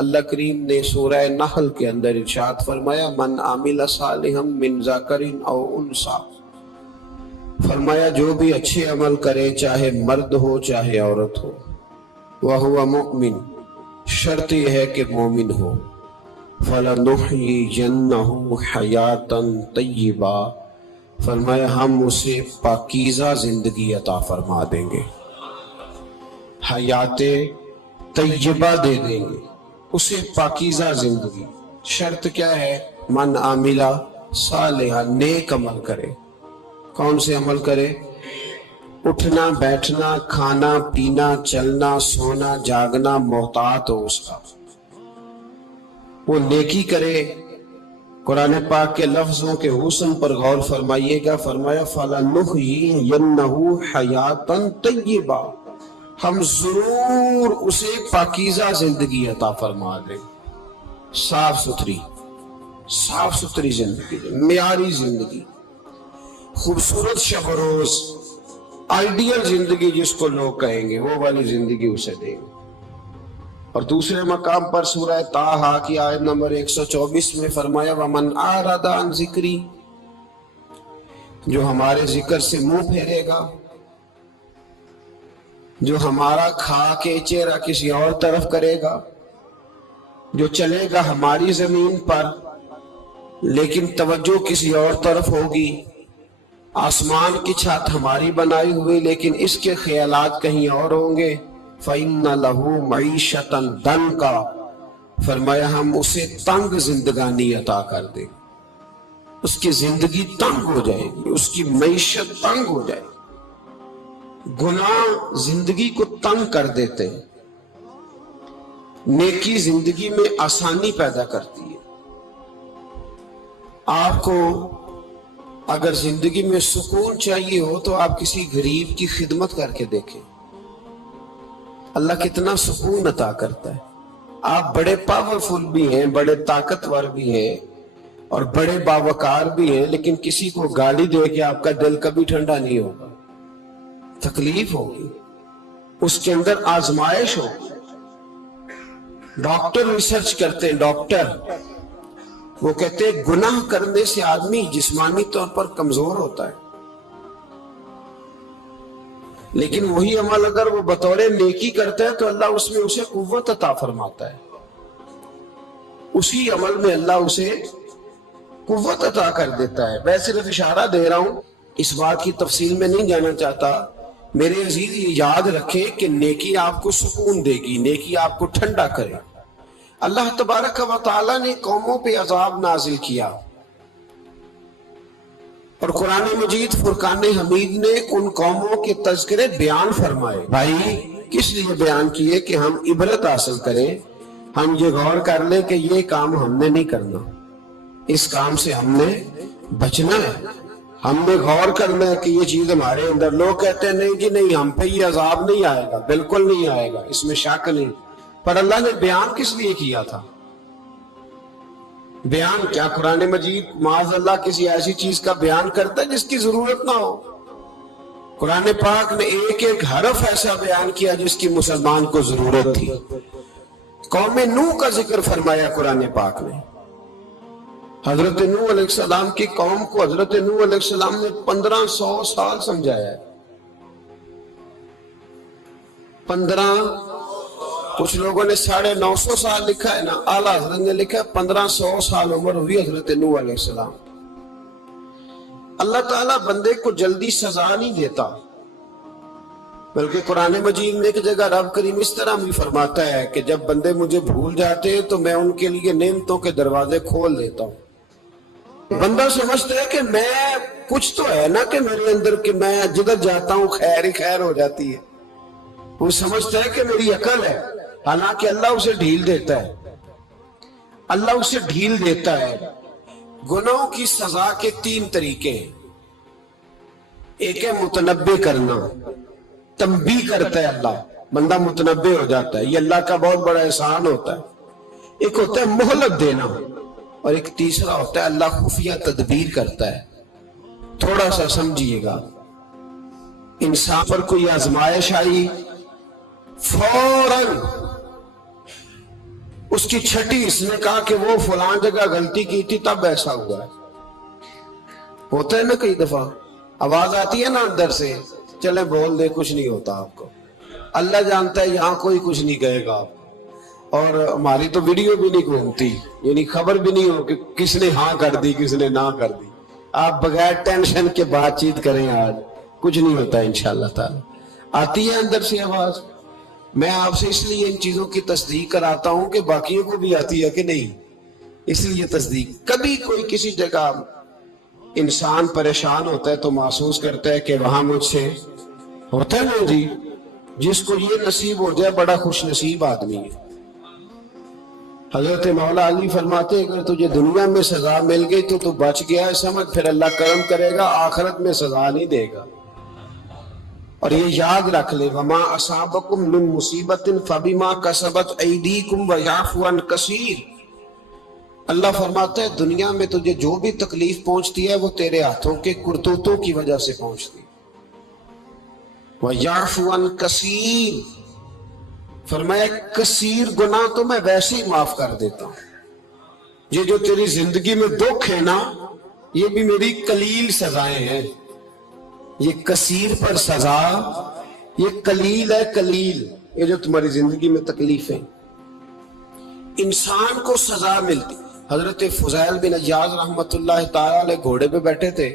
اللہ کریم نے سورہ نحل کے اندر ارشاد فرمایا من عامل صالحا من ذکر او انثی، فرمایا جو بھی اچھے عمل کرے چاہے مرد ہو چاہے عورت ہو، وَهُوَ مُؤْمِن، شرط یہ ہے کہ مومن ہو، فَلَنُحْيِيَنَّهُ حَيَاةً طَيِّبَةً، فرمایا ہم اسے پاکیزہ زندگی عطا فرما دیں گے، حیات طیبہ دے دیں گے اسے، پاکیزہ زندگی۔ شرط کیا ہے؟ من عاملہ صالحا، نیک عمل کرے۔ کون سے عمل کرے؟ اٹھنا بیٹھنا کھانا پینا چلنا سونا جاگنا محتاط ہو اس کا، وہ نیکی کرے۔ قرآن پاک کے لفظوں کے حسن پر غور فرمائیے گا، فرمایا فَلَنُحْيِيَنَّهُ حَيَاةً طَيِّبَةً، ہم ضرور اسے پاکیزہ زندگی عطا فرما دیں، صاف ستھری زندگی، معیاری زندگی، خوبصورت شب و روز، آئیڈیل زندگی جس کو لوگ کہیں گے، وہ والی زندگی اسے دیں گے۔ اور دوسرے مقام پر سورہ طٰہٰ کی آیت نمبر 124 میں فرمایا وَمَنْ أَعْرَضَ عَنْ ذِكْرِی، جو ہمارے ذکر سے منہ پھیرے گا، جو ہمارا کھا کے چہرہ کسی اور طرف کرے گا، جو چلے گا ہماری زمین پر لیکن توجہ کسی اور طرف ہوگی، آسمان کی چھت ہماری بنائی ہوئی لیکن اس کے خیالات کہیں اور ہوں گے، فَإِنَّ لَهُ مَعِيشَةً ضَنْكًا، فرمایا ہم اسے تنگ زندگانی عطا کر دیں، اس کی زندگی تنگ ہو جائے گی، اس کی معیشت تنگ ہو جائے گی۔ گناہ زندگی کو تنگ کر دیتے ہیں، نیکی زندگی میں آسانی پیدا کرتی ہے۔ آپ کو اگر زندگی میں سکون چاہیے ہو تو آپ کسی غریب کی خدمت کر کے دیکھیں، اللہ کتنا سکون عطا کرتا ہے۔ آپ بڑے پاورفل بھی ہیں، بڑے طاقتور بھی ہیں اور بڑے باوقار بھی ہیں، لیکن کسی کو گالی دے کے آپ کا دل کبھی ٹھنڈا نہیں ہوگا، تکلیف ہوگی، اس کے اندر آزمائش ہوگی۔ ڈاکٹر ریسرچ کرتے ہیں، ڈاکٹر وہ کہتے ہیں گناہ کرنے سے آدمی جسمانی طور پر کمزور ہوتا ہے، لیکن وہی عمل اگر وہ بطور نیکی کرتا ہے تو اللہ اس میں اسے قوت عطا فرماتا ہے، اسی عمل میں اللہ اسے قوت عطا کر دیتا ہے۔ میں صرف اشارہ دے رہا ہوں، اس بات کی تفصیل میں نہیں جانا چاہتا۔ میرے عزیز یہ یاد رکھیں کہ نیکی آپ کو سکون دے گی، نیکی آپ کو ٹھنڈا کرے۔ اللہ تبارک و تعالیٰ نے قوموں پہ عذاب نازل کیا اور قرآن مجید فرقان حمید نے ان قوموں کے تذکرے بیان فرمائے۔ بھائی کس لیے بیان کیے؟ کہ ہم عبرت حاصل کریں، ہم یہ غور کر لیں کہ یہ کام ہم نے نہیں کرنا، اس کام سے ہم نے بچنا ہے، ہم نے غور کرنا ہے کہ یہ چیز ہمارے اندر۔ لوگ کہتے ہیں نہیں جی نہیں، ہم پہ یہ عذاب نہیں آئے گا، بالکل نہیں آئے گا، اس میں شک نہیں۔ پر اللہ نے بیان کس لیے کیا تھا؟ بیان کیا قرآن مجید معاذ اللہ کسی ایسی چیز کا بیان کرتا ہے جس کی ضرورت نہ ہو؟ قرآن پاک نے ایک ایک حرف ایسا بیان کیا جس کی مسلمان کو ضرورت تھی۔ قوم نوح کا ذکر فرمایا قرآن پاک نے، حضرت نوح علیہ السلام کی قوم کو حضرت نوح علیہ السلام نے 1500 سال سمجھایا ہے، 15، کچھ لوگوں نے 950 سال لکھا ہے نا، اعلیٰ حضرت نے لکھا ہے 1500 سال عمر ہوئی حضرت نوح علیہ السلام۔ اللہ تعالیٰ بندے کو جلدی سزا نہیں دیتا، بلکہ قرآن مجید میں ایک جگہ رب کریم اس طرح بھی فرماتا ہے کہ جب بندے مجھے بھول جاتے ہیں تو میں ان کے لیے نعمتوں کے دروازے کھول دیتا ہوں۔ بندہ سمجھتا ہے کہ میں کچھ تو ہے نا کہ میرے اندر کہ میں جدھر جاتا ہوں خیر ہی خیر ہو جاتی ہے، وہ سمجھتا ہے کہ میری عقل ہے، حالانکہ اللہ اسے ڈھیل دیتا ہے، اللہ اسے ڈھیل دیتا ہے۔ گناہوں کی سزا کے 3 طریقے ہیں، ایک ہے متنبع کرنا، تنبیہ کرتا ہے اللہ، بندہ متنبع ہو جاتا ہے، یہ اللہ کا بہت بڑا احسان ہوتا ہے۔ ایک ہوتا ہے مہلت دینا، اور ایک تیسرا ہوتا ہے اللہ خفیہ تدبیر کرتا ہے۔ تھوڑا سا سمجھیے گا، انسان پر کوئی آزمائش آئی، فوراً اس کی چھٹی اس نے کہا کہ وہ فلاں جگہ غلطی کی تھی تب ایسا ہوا ہے. ہوتا ہے نا کئی دفعہ آواز آتی ہے نا اندر سے، چلے بول دے کچھ نہیں ہوتا آپ کو. اللہ جانتا ہے یہاں کوئی کچھ نہیں کہے گا آپ کو، اور ہماری تو ویڈیو بھی نہیں گھومتی، یعنی خبر بھی نہیں ہو کہ کس نے ہاں کر دی کس نے نہ کر دی. آپ بغیر ٹینشن کے بات چیت کریں، آج کچھ نہیں ہوتا انشاءاللہ تعالی. آتی ہے اندر سے آواز. میں آپ سے اس لیے ان چیزوں کی تصدیق کراتا ہوں کہ باقیوں کو بھی آتی ہے کہ نہیں، اس لیے تصدیق. کبھی کوئی کسی جگہ انسان پریشان ہوتا ہے تو محسوس کرتا ہے کہ وہاں مجھ سے ہوتا ہے نا جی. جس کو یہ نصیب ہو جائے بڑا خوش نصیب آدمی ہے. حضرت مولا علی فرماتے ہیں اگر تجھے دنیا میں سزا مل گئی تو تو بچ گیا ہے، سمجھ پھر اللہ کرم کرے گا، آخرت میں سزا نہیں دے گا. اور یہ یاد رکھ لے، وما اصابکم من مصیبت فبما کسبت ایدیکم ویعفو عن کثیر. اللہ فرماتا ہے دنیا میں تجھے جو بھی تکلیف پہنچتی ہے وہ تیرے ہاتھوں کے کرتوتوں کی وجہ سے پہنچتی ہے. وَيَعْفُ عَنْ كَثِيرٍ، فرمایا کثیر گناہ تو میں ویسے ہی معاف کر دیتا ہوں. یہ جو تیری زندگی میں دکھ ہے نا، یہ بھی میری قلیل سزائیں ہیں. یہ کثیر پر سزا، یہ قلیل ہے. قلیل یہ جو تمہاری زندگی میں تکلیف ہے. انسان کو سزا ملتی. حضرت فضیل بن عیاض رحمت اللہ تعالی علیہ گھوڑے پہ بیٹھے تھے،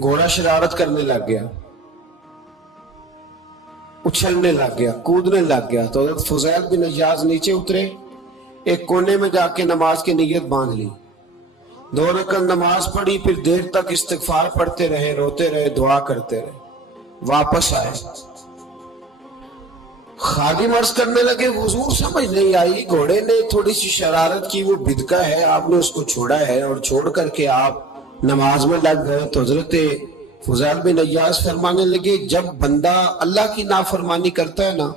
گھوڑا شرارت کرنے لگ گیا، اچھلنے لگ گیا، کودنے لگ گیا. تو حضرت فضیل بن عیاض نیچے اترے، ایک کونے میں جا کے نماز کی نیت باندھ لی، 2 رکعت نماز پڑھی، پھر دیر تک استغفار پڑھتے رہے، روتے رہے، دعا کرتے رہے. واپس آئے، خادم عرض کرنے لگے حضور سمجھ نہیں آئی، گھوڑے نے تھوڑی سی شرارت کی، وہ بدکا ہے، آپ نے اس کو چھوڑا ہے اور چھوڑ کر کے آپ نماز میں لگ گئے. تو حضرت فضیل بن عیاض فرمانے لگے جب بندہ اللہ کی نافرمانی کرتا ہے نا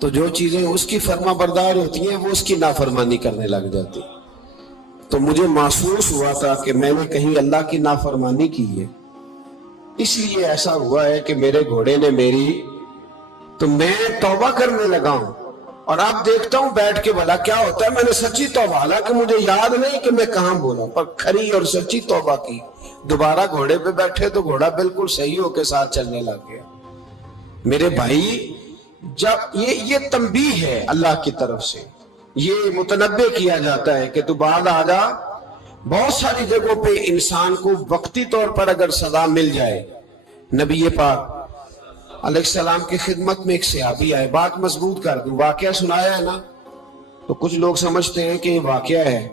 تو جو چیزیں اس کی فرما بردار ہوتی ہیں وہ اس کی نافرمانی کرنے لگ جاتی. تو مجھے محسوس ہوا تھا کہ میں نے کہیں اللہ کی نافرمانی کی ہے، اس لیے ایسا ہوا ہے کہ میرے گھوڑے نے میری، تو میں توبہ کرنے لگا ہوں. اور اب دیکھتا ہوں بیٹھ کے بھلا کیا ہوتا ہے. میں نے سچی توبہ، حالانکہ مجھے یاد نہیں کہ میں کہاں بولا، پر کھری اور سچی توبہ کی. دوبارہ گھوڑے پہ بیٹھے تو گھوڑا بالکل صحیح ہو کے ساتھ چلنے لگ گیا. میرے بھائی جب یہ تنبیہ ہے اللہ کی طرف سے، یہ متنبہ کیا جاتا ہے کہ تو بعد آ جا. بہت ساری جگہوں پہ انسان کو وقتی طور پر اگر سزا مل جائے. نبی پاک علیہ السلام کی خدمت میں ایک صحابی آئے، بات مضبوط کر دوں، واقعہ سنایا ہے نا تو کچھ لوگ سمجھتے ہیں کہ یہ واقعہ ہے،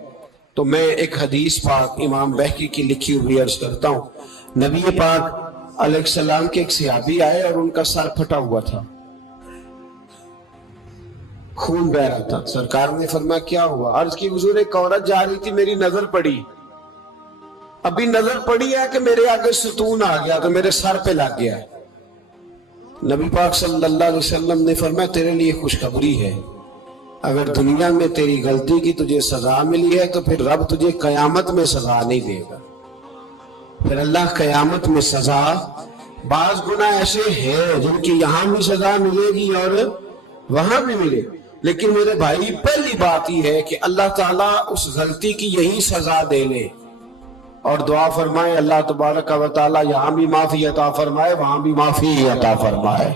تو میں ایک حدیث پاک امام بہقی کی لکھی ہوئی عرض کرتا ہوں. نبی پاک علیہ السلام کے ایک صحابی آئے اور ان کا سر پھٹا ہوا تھا، خون بہ رہا تھا. سرکار نے فرمایا کیا ہوا؟ عرض کی حضور ایک عورت جا رہی تھی، میری نظر پڑی، ابھی نظر پڑی ہے کہ میرے آگے ستون آ گیا تو میرے سر پہ لگ گیا. نبی پاک صلی اللہ علیہ وسلم نے فرمایا تیرے لیے خوشخبری ہے، اگر دنیا میں تیری غلطی کی تجھے سزا ملی ہے تو پھر رب تجھے قیامت میں سزا نہیں دے گا. پھر اللہ قیامت میں سزا، بعض گناہ ایسے ہیں جن کی یہاں بھی سزا ملے گی اور وہاں بھی ملے، لیکن میرے بھائی پہلی بات یہ ہے کہ اللہ تعالیٰ اس غلطی کی یہی سزا دے لے اور دعا فرمائے اللہ تبارک و تعالیٰ یہاں بھی معافی عطا فرمائے، وہاں بھی معافی عطا فرمائے،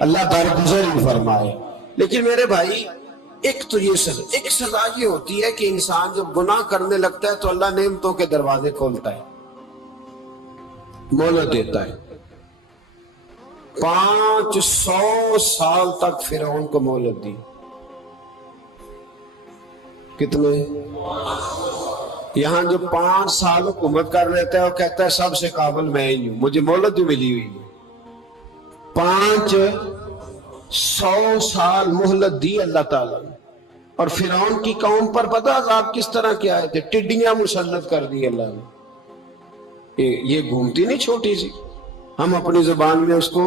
اللہ درگزر ہی فرمائے. لیکن میرے بھائی ایک تو یہ سزا، ایک سزا یہ ہوتی ہے کہ انسان جب گناہ کرنے لگتا ہے تو اللہ نعمتوں کے دروازے کھولتا ہے، مہلت دیتا ہے. 500 سال تک فرعون کو مہلت دی. کتنے؟ یہاں جو 5 سال حکومت کر لیتا ہے وہ کہتا ہے سب سے قابل میں ہی ہوں، مجھے مہلت ہی ملی ہوئی ہے. 500 سال مہلت دی اللہ تعالیٰ نے. اور فرعون کی قوم پر پتہ عذاب کس طرح کیا آئے تھے؟ ٹڈیاں مسلط کر دی اللہ نے. یہ گھومتی نہیں چھوٹی سی، ہم اپنی زبان میں اس کو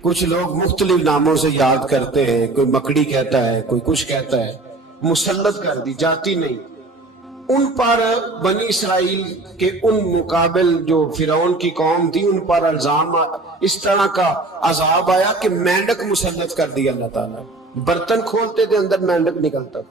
کچھ لوگ مختلف ناموں سے یاد کرتے ہیں، کوئی مکڑی کہتا ہے، کوئی کچھ کہتا ہے. مسلط کر دی، جاتی نہیں. ان پر بنی اسرائیل کے ان مقابل جو فرعون کی قوم تھی ان پر الزام اس طرح کا عذاب آیا کہ مینڈک مسلط کر دیا اللہ تعالیٰ. برتن کھولتے تھے اندر مینڈک نکلتا تھا.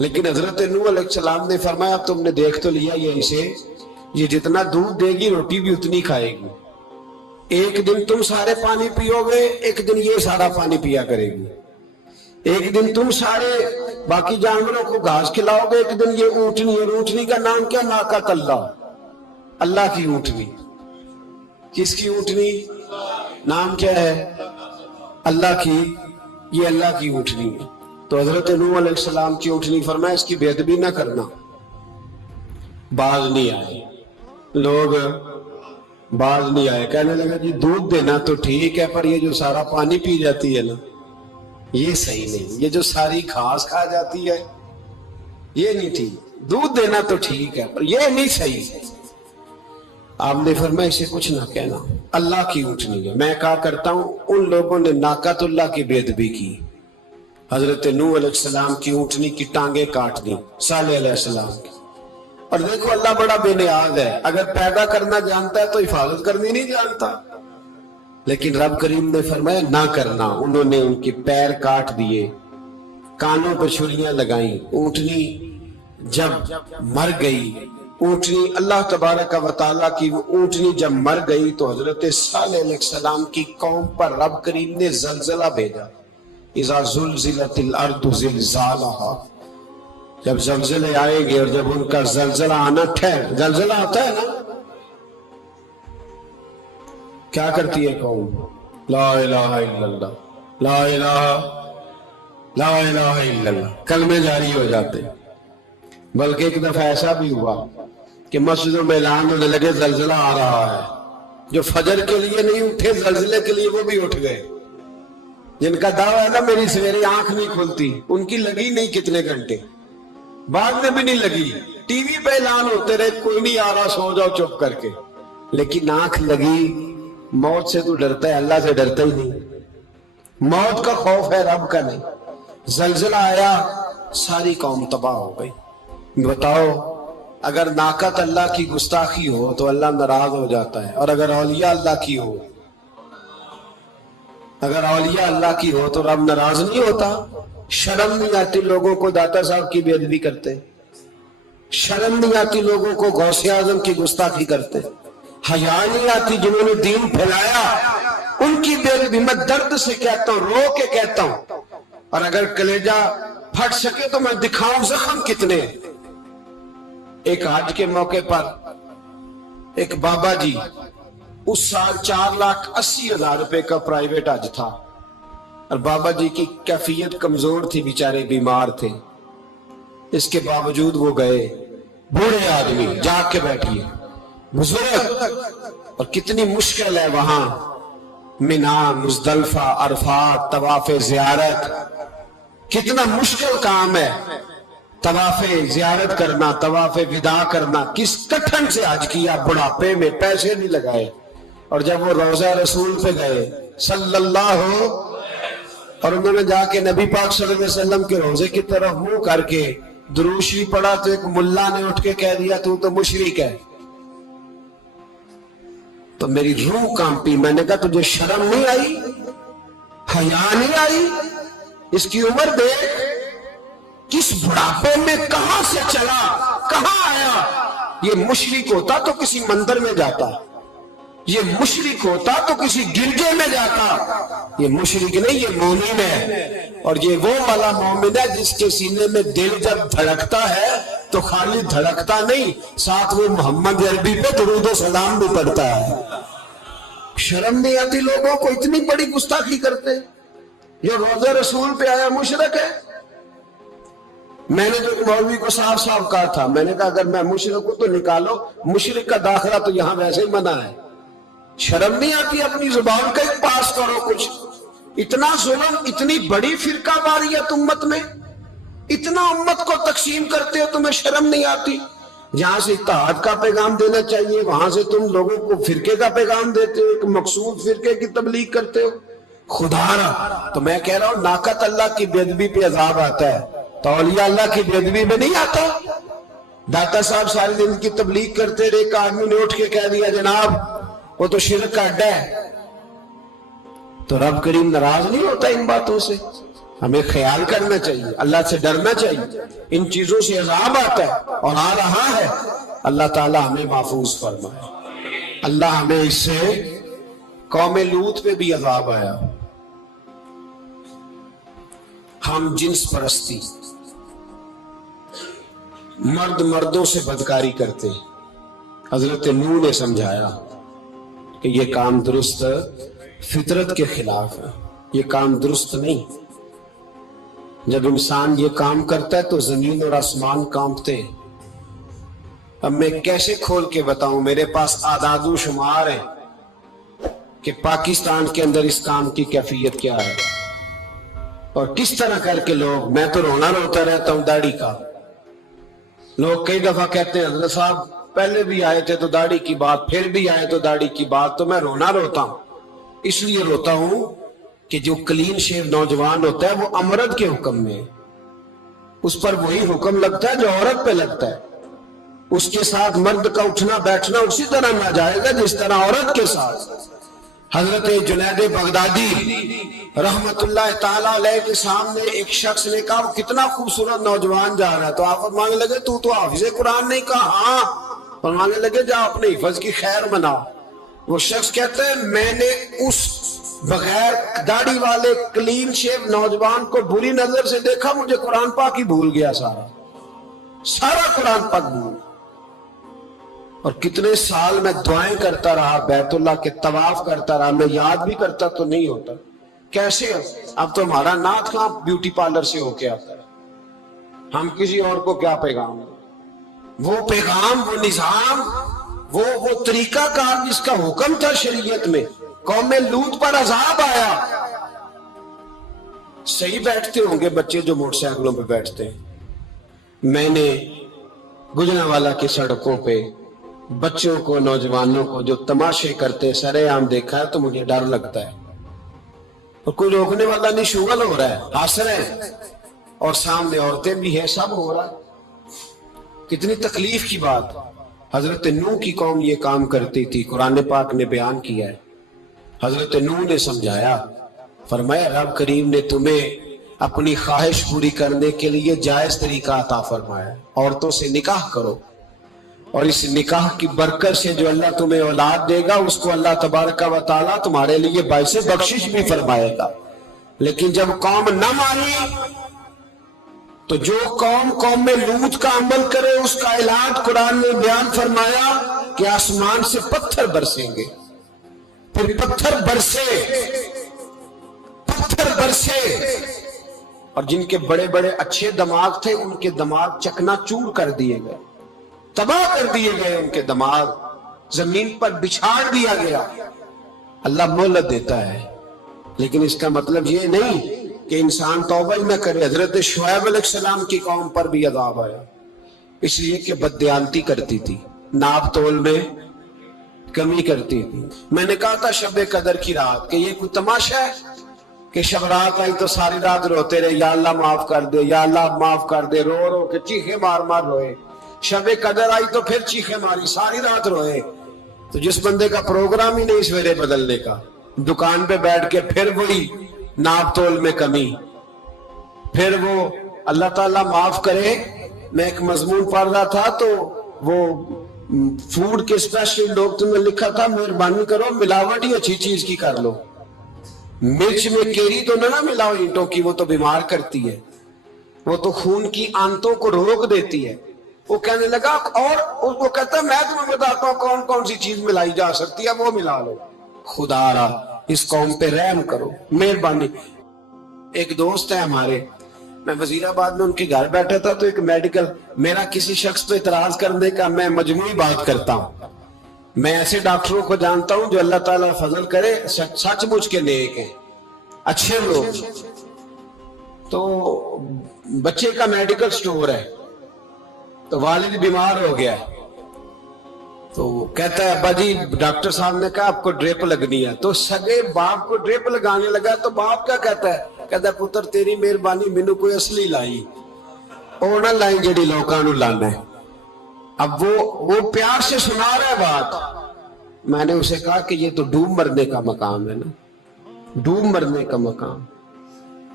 لیکن حضرت نوح علیہ السلام نے فرمایا اب تم نے دیکھ تو لیا یہ اسے، یہ جتنا دودھ دے گی روٹی بھی اتنی کھائے گی، ایک دن تم سارے پانی پیو گے، ایک دن یہ سارا پانی پیا کرے گی، ایک دن تم سارے باقی جانوروں کو گھاس کھلاؤ گے، ایک دن یہ اونٹنی، اور اونٹنی کا نام کیا؟ ناقۃ اللہ، اللہ کی اونٹنی۔ کس کی اونٹنی؟ نام کیا ہے؟ اللہ کی، یہ اللہ کی اونٹنی ہے۔ تو حضرت نوح علیہ السلام کی اونٹنی فرمایا اس کی بے ادبی نہ کرنا۔ باز نہیں آئے لوگ، باز نہیں آئے، کہنے لگا جی دودھ دینا تو ٹھیک ہے، پر یہ جو سارا پانی پی جاتی ہے نا یہ صحیح نہیں، یہ جو ساری گھاس کھا جاتی ہے یہ نہیں ٹھیک، دودھ دینا تو ٹھیک ہے پر یہ نہیں صحیح۔ آپ نے فرمایا اسے کچھ نہ کہنا، اللہ کی اونٹنی ہے۔ میں کہا کرتا ہوں ان لوگوں نے ناقۃ اللہ کی بے ادبی کی، حضرت نوح علیہ السلام کی اونٹنی کی ٹانگیں کاٹ دی، صالح علیہ السلام کی۔ اور دیکھو اللہ بڑا بے نیاز ہے، اگر پیدا کرنا جانتا ہے تو حفاظت کرنی نہیں جانتا، لیکن رب کریم نے فرمایا نہ کرنا۔ انہوں نے ان کے پیر کاٹ دیے، کانوں پر چھریاں لگائیں۔ اونٹنی جب مر گئی، اونٹنی اللہ تبارک و تعالیٰ کی اونٹنی جب مر گئی تو حضرت صالح علیہ السلام کی قوم پر رب کریم نے زلزلہ بھیجا۔ اذا زلزلت الارض زلزالها، جب زلزلے آئیں گے اور جب ان کا زلزلہ آنا ٹھہر، زلزلہ آتا ہے نا، کیا کرتی ہے قوم؟ لا الہ الا اللہ، لا الہ لا الہ الا اللہ، کلمے جاری ہو جاتے۔ بلکہ ایک دفعہ ایسا بھی ہوا کہ مسجدوں میں اعلان ہونے لگے زلزلہ آ رہا ہے، جو فجر کے لیے نہیں اٹھے زلزلے کے لیے وہ بھی اٹھ گئے، جن کا دعویٰ ہے نا میری سویرے آنکھ نہیں کھلتی، ان کی لگی نہیں کتنے گھنٹے، بعد میں بھی نہیں لگی، ٹی وی پہ اعلان ہوتے رہے کوئی نہیں آ رہا سو جاؤ چپ کر کے، لیکن آنکھ لگی۔ موت سے تو ڈرتا ہے، اللہ سے ڈرتا ہی نہیں، موت کا خوف ہے رب کا نہیں۔ زلزلہ آیا ساری قوم تباہ ہو گئی۔ بتاؤ اگر ناقۃ اللہ کی گستاخی ہو تو اللہ ناراض ہو جاتا ہے، اور اگر اولیاء اللہ کی ہو، اگر اولیاء اللہ کی ہو تو رب ناراض نہیں ہوتا؟ شرم نہیں آتی لوگوں کو داتا صاحب کی بے ادبی کرتے، شرم نہیں آتی لوگوں کو غوث اعظم کی گستاخی کرتے، حیا نہیں آتی جنہوں نے دین پھیلایا ان کی بے ادبی؟ میں درد سے کہتا ہوں، رو کے کہتا ہوں، اور اگر کلیجہ پھٹ سکے تو میں دکھاؤں زخم کتنے۔ ایک حج کے موقع پر ایک بابا جی، اس سال 4,80,000 روپے کا پرائیویٹ حج تھا، اور بابا جی کی کیفیت کمزور تھی، بیچارے بیمار تھے، اس کے باوجود وہ گئے۔ بوڑھے آدمی، جاگ کے بیٹھیے، بزرگ، اور کتنی مشکل ہے وہاں منا، مزدلفہ، عرفات، طواف زیارت، کتنا مشکل کام ہے طواف زیارت کرنا، طواف وداع کرنا۔ کس کٹھن سے حج کیا، بڑھاپے میں، پیسے نہیں لگائے، اور جب وہ روضہ رسول پہ گئے صلی اللہ، اور انہوں نے جا کے نبی پاک صلی اللہ علیہ وسلم کے روضے کی طرف منہ کر کے درود شریف پڑھا تو ایک ملا نے اٹھ کے کہہ دیا تو تو مشرک ہے۔ تو میری روح کانپی، میں نے کہا تجھے شرم نہیں آئی، حیا نہیں آئی؟ اس کی عمر دیکھ، کس بڑھاپے میں کہاں سے چلا، کہاں آیا۔ یہ مشرک ہوتا تو کسی مندر میں جاتا، یہ مشرک ہوتا تو کسی گرجے میں جاتا، یہ مشرک نہیں، یہ مومن ہے، اور یہ وہ والا مومن ہے جس کے سینے میں دل جب دھڑکتا ہے تو خالی دھڑکتا نہیں، ساتھ وہ محمد عربی پہ درود و سلام بھی پڑھتا ہے۔ شرم نہیں آتی لوگوں کو، اتنی بڑی گستاخی کرتے، جو روضہ رسول پہ آیا مشرک ہے۔ میں نے جو مولوی کو صاف صاف کہا تھا، میں نے کہا اگر میں مشرک ہوں تو نکالو، مشرک کا داخلہ تو یہاں ویسے ہی منع ہے۔ شرم نہیں آتی؟ اپنی زبان کا ایک پاس کرو کچھ۔ اتنا ظلم، اتنی بڑی فرقہ واریت امت میں، اتنا امت کو تقسیم کرتے ہو، تمہیں شرم نہیں آتی؟ جہاں سے اتحاد کا پیغام دینا چاہیے وہاں سے تم لوگوں کو فرقے کا پیغام دیتے ہو، ایک مقصود فرقے کی تبلیغ کرتے ہو۔ خدا را، تو میں کہہ رہا ہوں ناقۃ اللہ کی بے ادبی پہ عذاب آتا ہے، تو اولیاء اللہ کی بے ادبی میں نہیں آتا۔ داتا صاحب سارے دن کی تبلیغ کرتے رہے، ایک آدمی نے اٹھ کے کہہ دیا جناب وہ تو شرک کا اڈا ہے، تو رب کریم ناراض نہیں ہوتا ان باتوں سے؟ ہمیں خیال کرنا چاہیے، اللہ سے ڈرنا چاہیے، ان چیزوں سے عذاب آتا ہے اور آ رہا ہے، اللہ تعالی ہمیں محفوظ فرمائے۔ اللہ ہمیں اس سے قوم لوط پہ بھی عذاب آیا، ہم جنس پرستی، مرد مردوں سے بدکاری کرتے، حضرت نوح نے سمجھایا کہ یہ کام درست فطرت کے خلاف ہے، یہ کام درست نہیں۔ جب انسان یہ کام کرتا ہے تو زمین اور آسمان کانپتے ہیں۔ اب میں کیسے کھول کے بتاؤں، میرے پاس اعداد و شمار ہیں کہ پاکستان کے اندر اس کام کی کیفیت کیا ہے اور کس طرح کر کے لوگ، میں تو رونا روتا رہتا ہوں داڑھی کا۔ لوگ کئی دفعہ کہتے ہیں حضرت صاحب پہلے بھی آئے تھے تو داڑھی کی بات، پھر بھی آئے تو داڑھی کی بات، تو میں رونا روتا ہوں۔ اس لیے روتا ہوں کہ جو کلین شیو نوجوان ہوتا ہے وہ امرد کے حکم میں، اس پر وہی حکم لگتا ہے جو عورت پہ لگتا ہے، اس کے ساتھ مرد کا اٹھنا بیٹھنا اسی طرح ناجائز ہے جس طرح عورت کے ساتھ۔ حضرت جنید بغدادی رحمت اللہ تعالیٰ علیہ کے سامنے ایک شخص نے کہا وہ کتنا خوبصورت نوجوان جا رہا ہے، تو آپ فرمانے لگے تو حافظ قرآن نہیں؟ کہا ہاں۔ فرمانے لگے جا اپنے حفظ کی خیر مناؤ۔ وہ شخص کہتا ہے میں نے اس بغیر داڑھی والے کلین شیو نوجوان کو بری نظر سے دیکھا، مجھے قرآن پاک ہی بھول گیا، سارا قرآن پاک بھول۔ اور کتنے سال میں دعائیں کرتا رہا، بیت اللہ کے طواف کرتا رہا، میں یاد بھی کرتا تو نہیں ہوتا۔ کیسے؟ اب تو ہمارا نعت خواں بیوٹی پارلر سے ہو کے آتا ہے، ہم کسی اور کو کیا پیغام دیں؟ وہ پیغام، وہ نظام، وہ طریقہ کار جس کا حکم تھا شریعت میں، قوم لوط پر عذاب آیا۔ صحیح بیٹھتے ہوں گے بچے جو موٹر سائیکلوں پہ بیٹھتے ہیں، میں نے گجرانوالہ کی سڑکوں پہ بچوں کو، نوجوانوں کو جو تماشے کرتے سرے عام دیکھا ہے تو مجھے ڈر لگتا ہے، اور کوئی روکنے والا نہیں، شغل ہو رہا ہے، ہنس رہے ہیں، اور سامنے عورتیں بھی ہیں، سب ہو رہا ہے۔ کتنی تکلیف کی بات۔ حضرت نوح کی قوم یہ کام کرتی تھی، قرآن پاک نے بیان کیا ہے۔ حضرت نوح نے سمجھایا، فرمایا رب کریم نے تمہیں اپنی خواہش پوری کرنے کے لیے جائز طریقہ عطا فرمایا، عورتوں سے نکاح کرو، اور اس نکاح کی برکت سے جو اللہ تمہیں اولاد دے گا اس کو اللہ تبارک و تعالیٰ تمہارے لیے باعث بخشش بھی فرمائے گا۔ لیکن جب قوم نہ مانی تو جو قوم میں لوط کا عمل کرے اس کا علاج قرآن نے بیان فرمایا کہ آسمان سے پتھر برسیں گے، پھر پتھر برسے، اور جن کے بڑے بڑے اچھے دماغ تھے ان کے دماغ چکنا چور کر دیے گئے، تباہ کر دیے گئے، ان کے دماغ زمین پر بچھاڑ دیا گیا۔ اللہ مہلت دیتا ہے، لیکن اس کا مطلب یہ نہیں کہ انسان توبہ ہی نہ کرے۔ حضرت شعیب علیہ السلام کی قوم پر بھی عذاب آیا، اس لیے کہ بددیانتی کرتی تھی، ناپ تول میں کمی کرتی تھی۔ میں نے کہا تھا شب قدر کی رات کہ یہ کوئی تماشا ہے کہ شب رات آئی تو ساری رات روتے رہے، یا اللہ معاف کر دے، یا اللہ معاف کر دے، رو رو کے چیخے مار مار روئے۔ شب قدر آئی تو پھر چیخے ماری، ساری رات روئے۔ تو جس بندے کا پروگرام ہی نہیں سویرے بدلنے کا، دکان پہ بیٹھ کے پھر وہی ناپ تول میں کمی، پھر وہ اللہ تعالیٰ معاف کرے۔ میں ایک مضمون پڑھ رہا تھا تو وہ فوڈ کے اسپیشل ڈاکٹر نے لکھا تھا مہربانی کرو ملاوٹ ہی اچھی چیز کی کر لو، مرچ میں کیری تو نہ ملاؤ اینٹوں کی، وہ تو بیمار کرتی ہے، وہ تو خون کی آنتوں کو روک دیتی ہے۔ وہ کہنے لگا، اور وہ کہتا ہے میں تمہیں بتاتا ہوں کون کون سی چیز ملائی جا سکتی ہے، وہ ملا لو۔ خدا را اس قوم پہ رحم کرو، مہربانی۔ ایک دوست ہے ہمارے، میں وزیر آباد میں ان کے گھر بیٹھا تھا تو ایک میڈیکل، میرا کسی شخص پہ اعتراض کرنے کا میں مجموعی بات کرتا ہوں۔ میں ایسے ڈاکٹروں کو جانتا ہوں جو اللہ تعالیٰ فضل کرے سچ مچ کے نیک ہیں، اچھے لوگ۔ تو بچے کا میڈیکل سٹور ہے، تو والد بیمار ہو گیا، تو کہتا ہے ابا جی ڈاکٹر صاحب نے کہا آپ کو ڈریپ لگنی ہے، تو سگے باپ کو ڈریپ لگانے لگا۔ تو باپ کیا کہتا ہے پتر تیری مہربانی، مینوں کوئی اصلی لائی، وہ نہ لائی جڑی لوکاں نوں لانا ہے۔ اب وہ پیار سے سنا رہا ہے بات۔ میں نے اسے کہا کہ یہ تو ڈوب مرنے کا مقام ہے نا، ڈوب مرنے کا مقام۔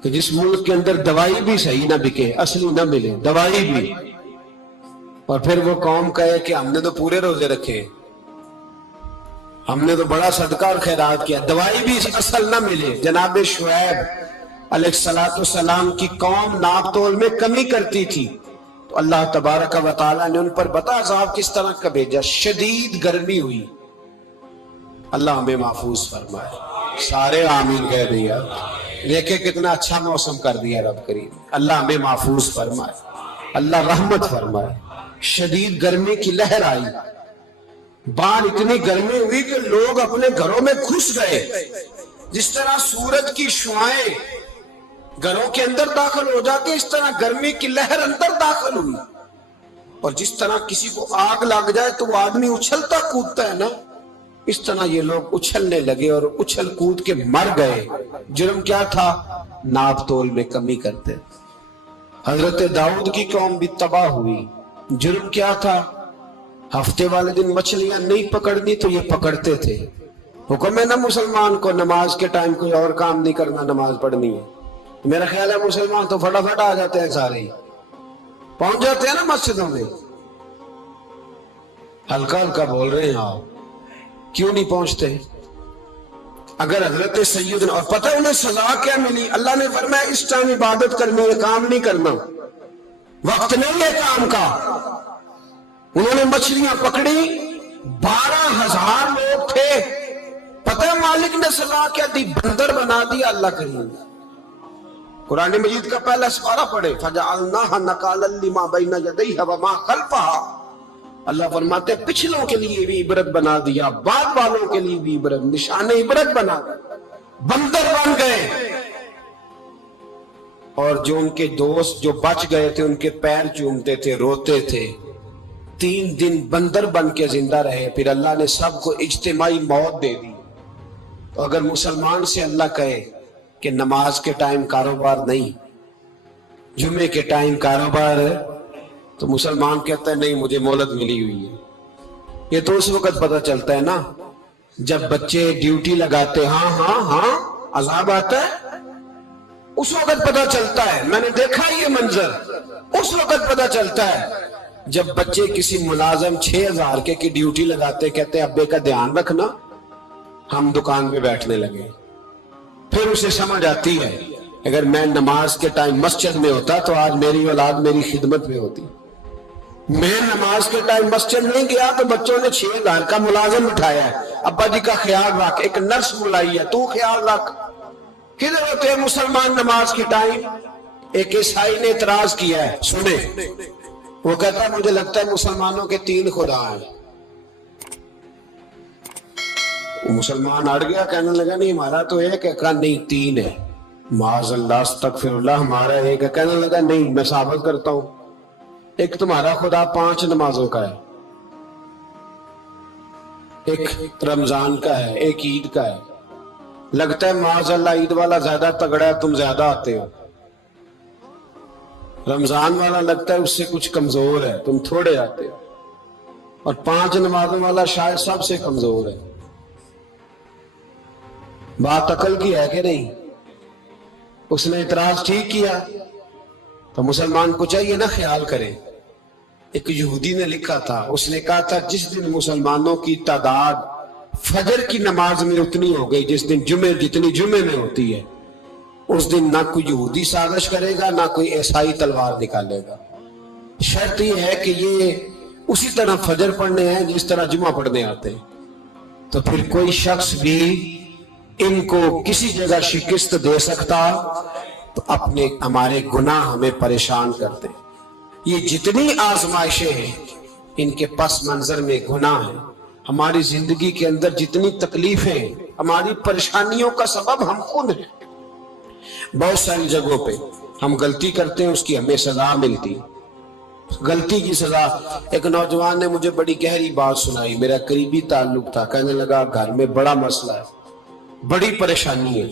کہ جس ملک کے اندر دوائی بھی صحیح نہ بکے، اصلی نہ ملے دوائی بھی، اور پھر وہ قوم کہے کہ ہم نے تو پورے روزے رکھے، ہم نے تو بڑا صدقہ اور خیرات کیا، دوائی بھی اصل نہ ملے۔ جناب شعیب علیہ السلام کی قوم ناپ تول میں کمی کرتی تھی، تو اللہ تبارک و تعالیٰ نے ان پر بتا عذاب کس طرح کا بھیجا، شدید گرمی ہوئی۔ اللہ ہمیں محفوظ فرمائے، سارے آمین کہہ دیا۔ دیکھیں کتنا اچھا موسم کر دیا رب کریم، اللہ ہمیں محفوظ فرمائے، اللہ رحمت فرمائے۔ شدید گرمی کی لہر آئی، باہر اتنی گرمی ہوئی کہ لوگ اپنے گھروں میں گھس گئے، جس طرح سورج کی شعاعیں گھروں کے اندر داخل ہو جاتی، اس طرح گرمی کی لہر اندر داخل ہوئی، اور جس طرح کسی کو آگ لگ جائے تو وہ آدمی اچھلتا کودتا ہے نا، اس طرح یہ لوگ اچھلنے لگے اور اچھل کود کے مر گئے۔ جرم کیا تھا؟ ناپ تول میں کمی کرتے۔ حضرت داؤد کی قوم بھی تباہ ہوئی، جرم کیا تھا؟ ہفتے والے دن مچھلیاں نہیں پکڑنی تو یہ پکڑتے تھے۔ حکم ہے نا مسلمان کو نماز کے ٹائم کوئی اور کام نہیں کرنا، نماز پڑھنی ہے۔ میرا خیال ہے مسلمان تو فٹافٹ آ جاتے ہیں، سارے ہی پہنچ جاتے ہیں نا مسجدوں میں۔ ہلکا ہلکا بول رہے ہیں آپ، کیوں نہیں پہنچتے؟ اگر حضرت سیدنا، اور پتہ انہیں سزا کیا ملی؟ اللہ نے فرمایا اس ٹائم عبادت کرنی ہے، کام نہیں کرنا، وقت نہیں ہے کام کا۔ انہوں نے مچھلیاں پکڑی، 12,000 لوگ تھے، پتہ ہے مالک نے سزا کیا دی؟ بندر بنا دیا اللہ کریم۔ قرآن مجید کا پہلا سپارہ پڑھے، فَجَعَلْنَاهَا نَكَالًا لِمَا بَيْنَ يَدَيْهَا وَمَا خَلْفَهَا۔ اللہ فرماتے ہیں پچھلوں کے لیے بھی عبرت بنا دیا، بعد والوں کے لیے بھی عبرت، نشان عبرت بنا دیا، بندر بن گئے۔ اور جو ان کے دوست جو بچ گئے تھے ان کے پیر چومتے تھے، روتے تھے، 3 دن بندر بن کے زندہ رہے، پھر اللہ نے سب کو اجتماعی موت دے دی۔ تو اگر مسلمان سے اللہ کہے کہ نماز کے ٹائم کاروبار نہیں، جمعے کے ٹائم کاروبار ہے، تو مسلمان کہتا ہے نہیں مجھے مہلت ملی ہوئی ہے۔ یہ تو اس وقت پتہ چلتا ہے نا جب بچے ڈیوٹی لگاتے، ہاں ہاں ہاں عذاب آتا ہے، اس وقت پتہ چلتا ہے۔ میں نے دیکھا یہ منظر، اس وقت پتہ چلتا ہے جب بچے کسی ملازم 6,000 کی ڈیوٹی لگاتے، کہتے ہیں ابے کا دھیان رکھنا، ہم دکان پہ بیٹھنے لگے۔ پھر اسے سمجھ آتی ہے اگر میں نماز کے ٹائم مسجد میں ہوتا تو آج میری اولاد میری خدمت میں ہوتی۔ میں نماز کے ٹائم مسجد نہیں گیا تو بچوں نے 6,000 کا ملازم اٹھایا ہے، ابا جی کا خیال رکھ، ایک نرس بلائی ہے، تو خیال رکھ۔ کدھر ہوتے ہیں مسلمان نماز کے ٹائم؟ ایک عیسائی نے اعتراض کیا ہے، سنیں، وہ کہتا ہے مجھے لگتا ہے مسلمانوں کے 3 خدا ہیں۔ مسلمان اڑ گیا، کہنے لگا نہیں ہمارا تو ایک ہے، کہا نہیں 3 ہے، معاذ اللہ استغفر اللہ، ہمارا ایک ہے، کہنے لگا نہیں میں ثابت کرتا ہوں، ایک تمہارا خدا 5 نمازوں کا ہے، ایک رمضان کا ہے، ایک عید کا ہے، لگتا ہے معاذ اللہ عید والا زیادہ تگڑا ہے، تم زیادہ آتے ہو، رمضان والا لگتا ہے اس سے کچھ کمزور ہے، تم تھوڑے آتے ہو، اور 5 نمازوں والا شاید سب سے کمزور ہے۔ بات عقل کی ہے کہ نہیں؟ اس نے اعتراض ٹھیک کیا، تو مسلمان کو چاہیے نا خیال کرے۔ ایک یہودی نے لکھا تھا، اس نے کہا تھا جس دن مسلمانوں کی تعداد فجر کی نماز میں اتنی ہو گئی جس دن جتنی جمعے میں ہوتی ہے، اس دن نہ کوئی یہودی سازش کرے گا نہ کوئی عیسائی تلوار نکالے گا۔ شرط یہ ہے کہ یہ اسی طرح فجر پڑھنے ہیں جس طرح جمعہ پڑھنے آتے ہیں، تو پھر کوئی شخص بھی ان کو کسی جگہ شکست دے سکتا تو اپنے ہمارے گناہ ہمیں پریشان کرتے۔ یہ جتنی آزمائشیں ہیں ان کے پس منظر میں گناہ ہیں۔ ہماری زندگی کے اندر جتنی تکلیفیں ہیں، ہماری پریشانیوں کا سبب ہم خود ہیں۔ بہت ساری جگہوں پہ ہم غلطی کرتے ہیں، اس کی ہمیں سزا ملتی، غلطی کی سزا۔ ایک نوجوان نے مجھے بڑی گہری بات سنائی، میرا قریبی تعلق تھا، کہنے لگا گھر میں بڑا مسئلہ ہے، بڑی پریشانی ہے،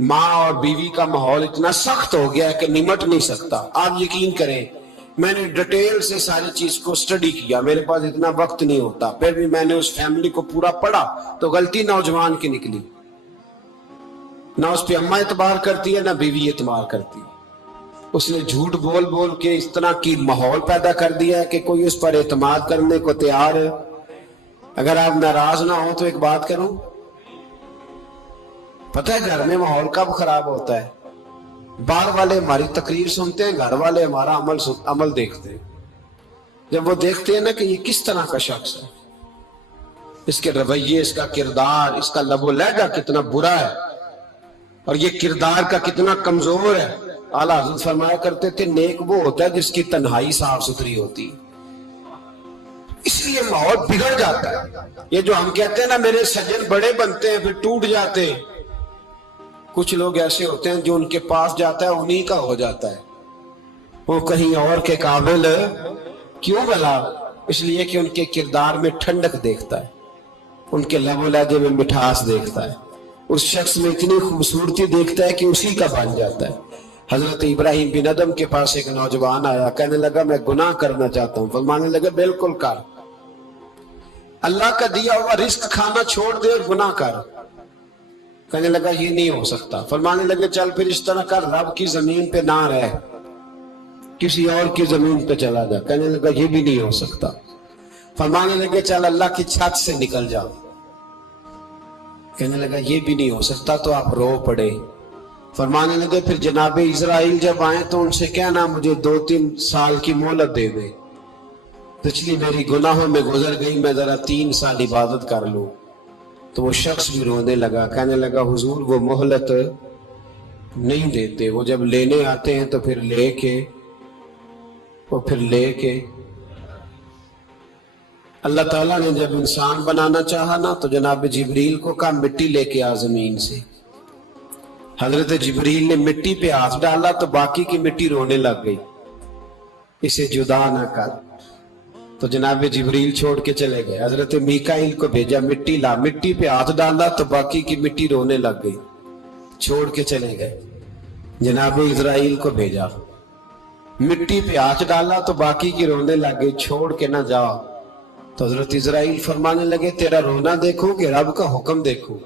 ماں اور بیوی کا ماحول اتنا سخت ہو گیا ہے کہ نمٹ نہیں سکتا۔ آپ یقین کریں میں نے ڈیٹیل سے ساری چیز کو سٹڈی کیا، میرے پاس اتنا وقت نہیں ہوتا، پھر بھی میں نے اس فیملی کو پورا پڑھا تو غلطی نوجوان کی نکلی۔ نہ اس پہ اماں اعتبار کرتی ہے نہ بیوی اعتبار کرتی ہے۔ اس نے جھوٹ بول بول کے اس طرح کی ماحول پیدا کر دیا ہے کہ کوئی اس پر اعتماد کرنے کو تیار ہے۔ اگر آپ ناراض نہ ہو تو ایک بات کروں، پتہ ہے گھر میں ماحول کب خراب ہوتا ہے؟ باہر والے ہماری تقریر سنتے ہیں، گھر والے ہمارا عمل دیکھتے ہیں۔ جب وہ دیکھتے ہیں نا کہ یہ کس طرح کا شخص ہے، اس کے رویے، اس کا کردار، اس کا لب و لہجہ کتنا برا ہے اور یہ کردار کا کتنا کمزور ہے۔ اعلیٰ حضرت فرمایا کرتے تھے نیک وہ ہوتا ہے جس کی تنہائی صاف ستھری ہوتی، اس لیے ماحول بگڑ جاتا ہے۔ یہ جو ہم کہتے ہیں نا میرے سجن بڑے بنتے ہیں پھر ٹوٹ جاتے ہیں، کچھ لوگ ایسے ہوتے ہیں جو ان کے پاس جاتا ہے انہی کا ہو جاتا ہے، وہ کہیں اور کے قابل کیوں بلا؟ اس لیے کہ ان کے کردار میں ٹھنڈک دیکھتا ہے، ان کے لب و لہجے میں مٹھاس دیکھتا ہے، اس شخص میں اتنی خوبصورتی دیکھتا ہے کہ اسی کا بن جاتا ہے۔ حضرت ابراہیم بن ادم کے پاس ایک نوجوان آیا، کہنے لگا میں گناہ کرنا چاہتا ہوں۔ فرمانے لگے بالکل کر، اللہ کا دیا ہوا رزق کھانا چھوڑ دے اور گناہ کر۔ کہنے لگا یہ نہیں ہو سکتا۔ فرمانے لگے چل پھر اس طرح کر، رب کی زمین پہ نہ رہ، کسی اور کی زمین پہ چلا جا۔ کہنے لگا یہ بھی نہیں ہو سکتا۔ فرمانے لگے چل اللہ کی چھت سے نکل جا۔ کہنے لگا یہ بھی نہیں ہو سکتا، تو آپ رو پڑے۔ فرمانے لگے پھر جناب اسرائیل جب آئیں تو ان سے کہنا مجھے 2-3 سال کی مہلت دے دے، پچھلی میری گناہوں میں گزر گئی، میں ذرا 3 سال عبادت کر لوں۔ تو وہ شخص بھی رونے لگا، کہنے لگا حضور وہ مہلت نہیں دیتے، وہ جب لینے آتے ہیں تو پھر لے کے اللہ تعالیٰ نے جب انسان بنانا چاہا نا تو جناب جبریل کو کہا مٹی لے کے آ زمین سے۔ حضرت جبریل نے مٹی پہ ہاتھ ڈالا تو باقی کی مٹی رونے لگ گئی، اسے جدا نہ کر۔ تو جناب جبریل چھوڑ کے چلے گئے۔ حضرت میکائیل کو بھیجا مٹی لا، مٹی پہ ہاتھ ڈالا تو باقی کی مٹی رونے لگ گئی، چھوڑ کے چلے گئے۔ جناب اسرائیل کو بھیجا، مٹی پہ ہاتھ ڈالا تو باقی کی رونے لگ گئی، چھوڑ کے نہ جاؤ۔ تو حضرت اسرائیل فرمانے لگے تیرا رونا دیکھوں کہ رب کا حکم دیکھوں؟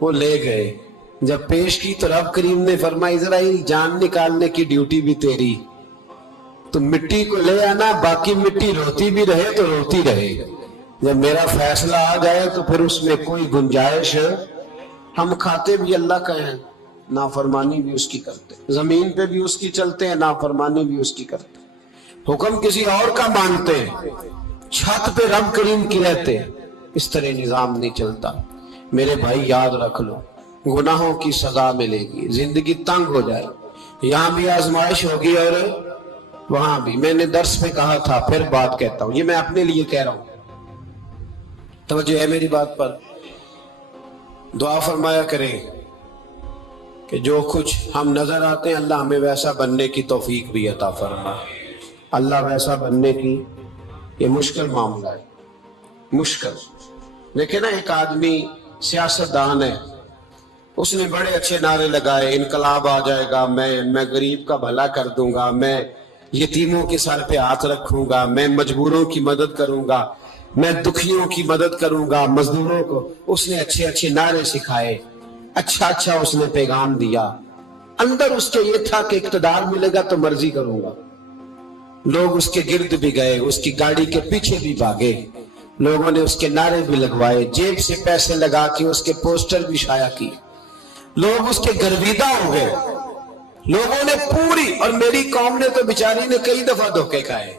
وہ لے گئے، جب پیش کی تو رب کریم نے فرمایا اسرائیل جان نکالنے کی ڈیوٹی بھی تیری، تو مٹی کو لے آنا، باقی مٹی روتی بھی رہے تو روتی رہے، جب میرا فیصلہ آ جائے تو پھر اس میں کوئی گنجائش ہے۔ ہم کھاتے بھی اللہ کا ہیں، نافرمانی بھی اس کی کرتے، زمین پہ بھی اس کی چلتے ہیں، نافرمانی بھی اس کی کرتے، حکم کسی اور کا مانتے ہیں، چھت پہ رب کریم کی رہتے ہیں۔ اس طرح نظام نہیں چلتا۔ میرے بھائی یاد رکھ لو، گناہوں کی سزا ملے گی، زندگی تنگ ہو جائے، یہاں بھی آزمائش ہوگی اور وہاں بھی۔ میں نے درس میں کہا تھا، پھر بات کہتا ہوں، یہ میں اپنے لیے کہہ رہا ہوں، توجہ ہے میری بات پر۔ دعا فرمایا کریں کہ جو کچھ ہم نظر آتے ہیں اللہ ہمیں ویسا بننے کی توفیق بھی عطا فرمائے۔ اللہ ویسا بننے کی یہ مشکل معاملہ ہے، مشکل۔ دیکھیں نا ایک آدمی سیاستدان ہے، اس نے بڑے اچھے نعرے لگائے، انقلاب آ جائے گا، میں غریب کا بھلا کر دوں گا، میں یتیموں کے سر پہ ہاتھ رکھوں گا، میں مجبوروں کی مدد کروں گا، میں دکھیوں کی مدد کروں گا، مزدوروں کو۔ اس نے اچھے اچھے نعرے سکھائے، اچھا اس نے پیغام دیا، اندر اس کے یہ تھا کہ اقتدار ملے گا تو مرضی کروں گا۔ لوگ اس کے گرد بھی گئے، اس کی گاڑی کے پیچھے بھی بھاگے، لوگوں نے اس کے نعرے بھی لگوائے، جیب سے پیسے لگا کے اس کے پوسٹر بھی شائع کی، لوگ اس کے گرویدہ ہو گئے، لوگوں نے پوری، اور میری قوم نے تو بیچاری نے کئی دفعہ دھوکے کھائے۔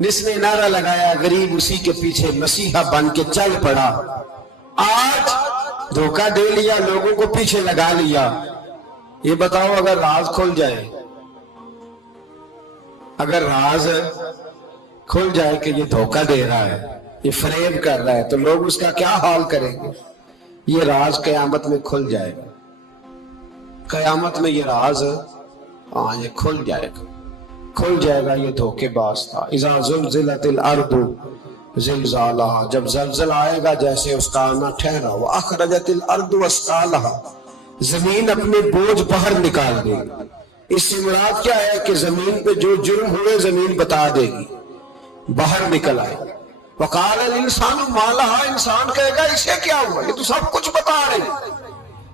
جس نے نعرہ لگایا غریب اسی کے پیچھے مسیحا بن کے چل پڑا، آج دھوکہ دے لیا، لوگوں کو پیچھے لگا لیا۔ یہ بتاؤ اگر راز کھل جائے، اگر راز کھل جائے کہ یہ دھوکہ دے رہا ہے، یہ فریب کر رہا ہے، تو لوگ اس کا کیا حال کریں گے؟ یہ راز قیامت میں کھل جائے گا، قیامت میں یہ راز یہ کھل جائے گا، یہ دھوکے باز تھا۔ اذا زلزلت الارض زلزالہا، جب زلزلہ آئے گا جیسے اس کا آنا ٹھہرا، واخرجت الارض اثقالہا، زمین اپنے بوجھ باہر نکال دے گی۔ اس سے مراد کیا ہے کہ زمین پہ جو جرم ہوئے زمین بتا دے گی، باہر نکل آئے گا۔ وقال الانسان ما لہا، انسان کہے گا اسے کیا ہوا، یہ تو سب کچھ بتا رہے ہیں۔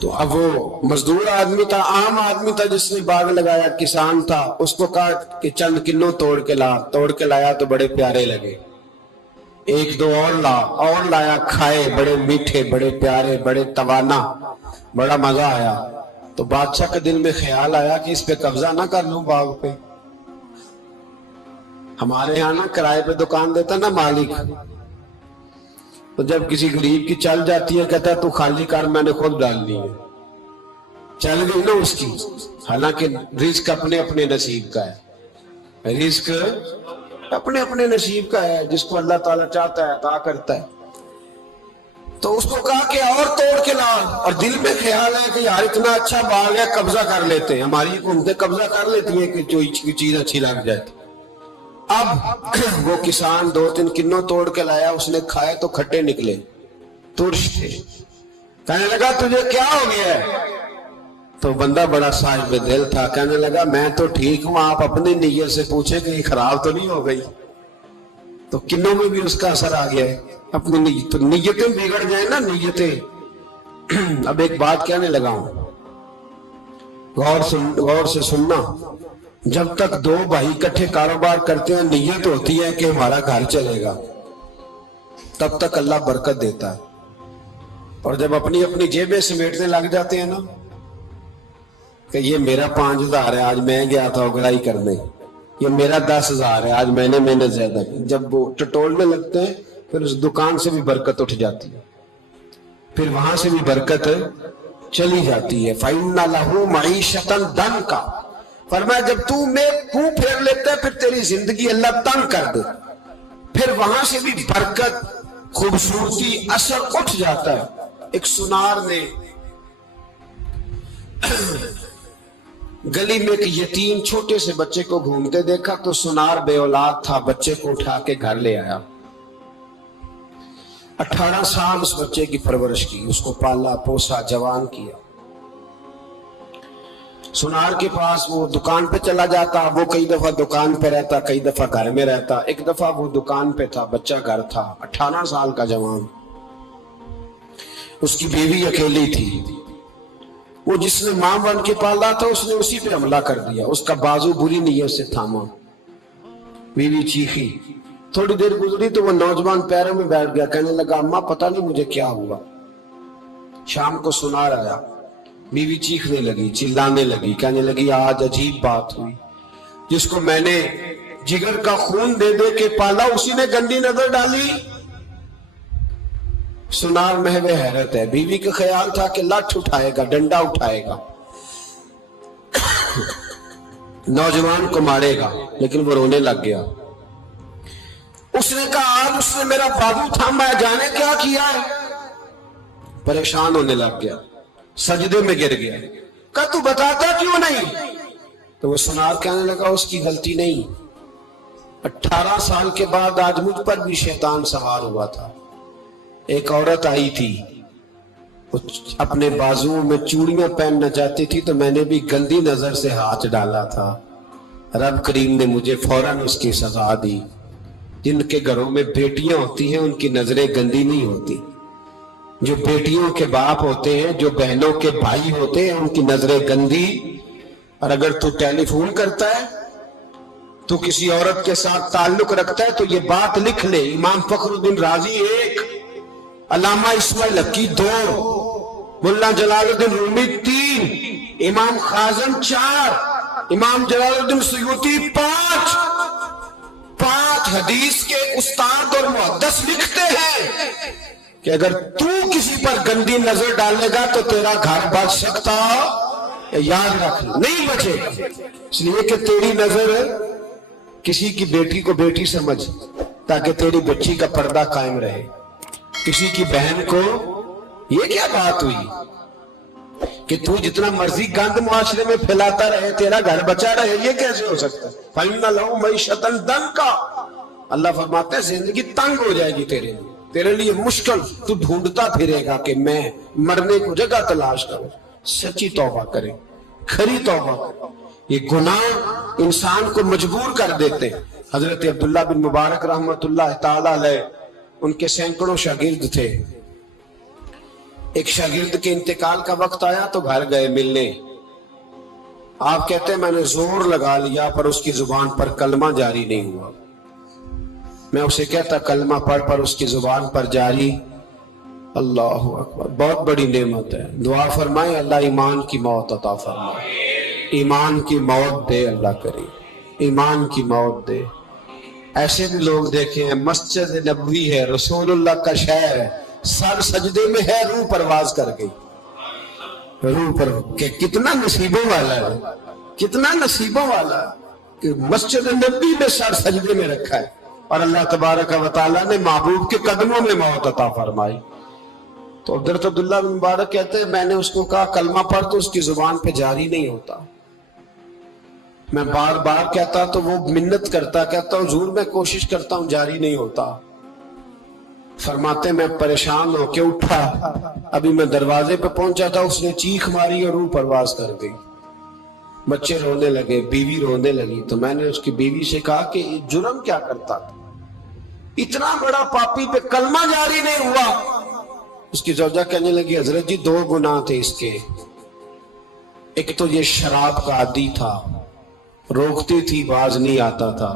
تو اب وہ مزدور آدمی تھا، عام آدمی تھا جس نے باغ لگایا، کسان تھا، اس کو کہا کہ چند کلو توڑ کے لایا تو بڑے پیارے لگے، ایک دو اور لایا، کھائے، بڑے میٹھے، بڑے پیارے، بڑے توانا، بڑا مزہ آیا۔ تو بادشاہ کے دل میں خیال آیا کہ اس پہ قبضہ نہ کر لوں باغ پہ۔ ہمارے یہاں نا کرائے پہ دکان دیتا نا مالک، تو جب کسی غریب کی چل جاتی ہے کہتا ہے تو خالی کر، میں نے خود ڈالنی ہے، چل گئی نا اس کی۔ حالانکہ رزق اپنے اپنے نصیب کا ہے، رزق اپنے اپنے نصیب کا ہے، جس کو اللہ تعالیٰ چاہتا ہے عطا کرتا ہے۔ تو اس کو کہا کہ اور توڑ کے لا، اور دل میں خیال ہے کہ یار اتنا اچھا باغ ہے، قبضہ کر لیتے ہیں، ہماری حکومتیں قبضہ کر لیتی ہیں کہ جو چیز اچھی لگ جائے۔ اب وہ کسان 2-3 کلو توڑ کے لایا، اس نے کھائے تو کھٹے نکلے، ترش تھے۔ کہنے لگا تجھے کیا ہو گیا ہے؟ تو بندہ بڑا صاحب دل تھا، کہنے لگا میں تو ٹھیک ہوں، آپ اپنی نیت سے پوچھیں کہ یہ خراب تو نہیں ہو گئی؟ تو کنوں میں بھی اس کا اثر آ گیا ہے، اپنی نیت، تو نیتیں بگڑ جائیں نا، نیتیں۔ اب ایک بات کہنے لگا ہوں، غور سے سننا، جب تک دو بھائی اکٹھے کاروبار کرتے ہیں نیت ہوتی ہے کہ ہمارا گھر چلے گا، تب تک اللہ برکت دیتا ہے، اور جب اپنی اپنی جیبیں سمیٹنے لگ جاتے ہیں نا کہ یہ میرا 5,000 ہے، آج میں گیا تھا اگڑائی کرنے، یہ میرا 10,000 ہے، آج میں نے محنت زیادہ کی، جب وہ ٹٹولنے لگتے ہیں پھر اس دکان سے بھی برکت اٹھ جاتی ہے، پھر وہاں سے بھی برکت چلی جاتی ہے۔ فَإِنَّ لَهُ مَعِيشَةً ضَنْكَ، فرمایا جب تو میں منہ پھیر لیتا ہے پھر تیری زندگی اللہ تنگ کر دے، پھر وہاں سے بھی برکت، خوبصورتی، اثر اٹھ جاتا ہے۔ ایک سنار نے گلی میں ایک یتیم چھوٹے سے بچے کو گھومتے دیکھا، تو سنار بے اولاد تھا، بچے کو اٹھا کے گھر لے آیا، 18 سال اس بچے کی پرورش کی، اس کو پالا پوسا، جوان کیا۔ سنار کے پاس وہ دکان پہ چلا جاتا، وہ کئی دفعہ دکان پہ رہتا، کئی دفعہ گھر میں رہتا۔ ایک دفعہ وہ دکان پہ تھا، بچہ گھر تھا، 18 سال کا جوان، اس کی بیوی اکیلی تھی، وہ جس نے ماں بن کے پالا تھا اس نے اسی پہ حملہ کر دیا، اس کا بازو بری نیت سے تھاما، بیوی چیخی، تھوڑی دیر گزری تو وہ نوجوان پیروں میں بیٹھ گیا، کہنے لگا اماں پتہ نہیں مجھے کیا ہوا۔ شام کو سنار آیا، بیوی چیخنے لگی، چلانے لگی، کہنے لگی آج عجیب بات ہوئی، جس کو میں نے جگر کا خون دے دے کے پالا اسی نے گندی نظر ڈالی۔ سنار محو حیرت ہے، بیوی کا خیال تھا کہ لٹھ اٹھائے گا، ڈنڈا اٹھائے گا، نوجوان کو مارے گا، لیکن وہ رونے لگ گیا۔ اس نے کہا آج اس نے میرا بازو تھاما ہے، جانے کیا کیا ہے؟ پریشان ہونے لگ گیا، سجدے میں گر گیا، کہا تو بتاتا کیوں نہیں؟ تو وہ سنار کہنے لگا اس کی غلطی نہیں، 18 سال کے بعد آج مجھ پر بھی شیطان سوار ہوا تھا۔ ایک عورت آئی تھی، اپنے بازوؤں میں چوڑیاں پہننا چاہتی تھی، تو میں نے بھی گندی نظر سے ہاتھ ڈالا تھا، رب کریم نے مجھے فوراً اس کی سزا دی۔ جن کے گھروں میں بیٹیاں ہوتی ہیں ان کی نظریں گندی نہیں ہوتی، جو بیٹیوں کے باپ ہوتے ہیں، جو بہنوں کے بھائی ہوتے ہیں، ان کی نظریں گندی۔ اور اگر تو ٹیلی فون کرتا ہے، تو کسی عورت کے ساتھ تعلق رکھتا ہے، تو یہ بات لکھ لے، امام فخر الدین رازی 1، علامہ اسماعیل حقی 2، ملا جلال الدین رومی 3، امام خازن 4، امام جلال الدین سیوطی 5 حدیث کے استاد اور محدث لکھتے ہیں کہ اگر تو کسی پر گندی نظر ڈالے گا تو تیرا گھر بچ سکتا، یاد رکھ نہیں بچے گا، اس لیے کہ تیری نظر کسی کی بیٹی کو بیٹی سمجھ، تاکہ تیری بچی کا پردہ قائم رہے، کسی کی بہن کو۔ یہ کیا بات ہوئی کہ تو جتنا مرضی گند معاشرے میں پھیلاتا رہے تیرا گھر بچا رہے؟ یہ کیسے ہو سکتا ہے؟ فَإِنَّ لَهُ مَعِيشَةً ضَنْكَ، اللہ فرماتے ہیں زندگی تنگ ہو جائے گی تیرے لیے مشکل، تو ڈھونڈتا پھرے گا کہ میں مرنے کو جگہ تلاش کروں۔ سچی توبہ کریں، کھری توبہ کریں، یہ گناہ انسان کو مجبور کر دیتے۔ حضرت عبداللہ بن مبارک رحمت اللہ تعالی علیہ، ان کے سینکڑوں شاگرد تھے، ایک شاگرد کے انتقال کا وقت آیا تو گھر گئے ملنے. آپ کہتے ہیں میں نے زور لگا لیا پر اس کی زبان پر کلمہ جاری نہیں ہوا. میں اسے کہتا کلمہ پڑھ پر اس کی زبان پر جاری. اللہ اکبر، بہت بڑی نعمت ہے. دعا فرمائیں اللہ ایمان کی موت عطا فرمائے، ایمان کی موت دے اللہ کرے، ایمان کی موت دے. ایسے بھی لوگ دیکھے ہیں، مسجد نبوی ہے، رسول اللہ کا شہر ہے، سر سجدے میں ہے، روح پرواز کر گئی. روح پر کہ کتنا نصیبوں والا ہے، کتنا نصیبوں والا ہے کہ مسجد نبوی میں سر سجدے میں رکھا ہے اور اللہ تبارک و تعالیٰ نے محبوب کے قدموں میں موت عطا فرمائی. تو حضرت عبداللہ بن مبارک کہتے ہیں میں نے اس کو کہا کلمہ پڑھ تو اس کی زبان پہ جاری نہیں ہوتا. میں بار بار کہتا تو وہ منت کرتا، کہتا ہوں حضور میں کوشش کرتا ہوں جاری نہیں ہوتا. فرماتے میں پریشان ہو کے اٹھا، ابھی میں دروازے پہ پہنچا تھا، اس نے چیخ ماری اور روح پرواز کر گئی. بچے رونے لگے، بیوی رونے لگی. تو میں نے اس کی بیوی سے کہا کہ یہ جرم کیا کرتا تھا، اتنا بڑا پاپی پہ کلمہ جاری نہیں ہوا. اس کی زوجہ کہنے لگی حضرت جی 2 گناہ تھے اس کے. ایک تو یہ شراب کا عادی تھا، روکتی تھی باز نہیں آتا تھا،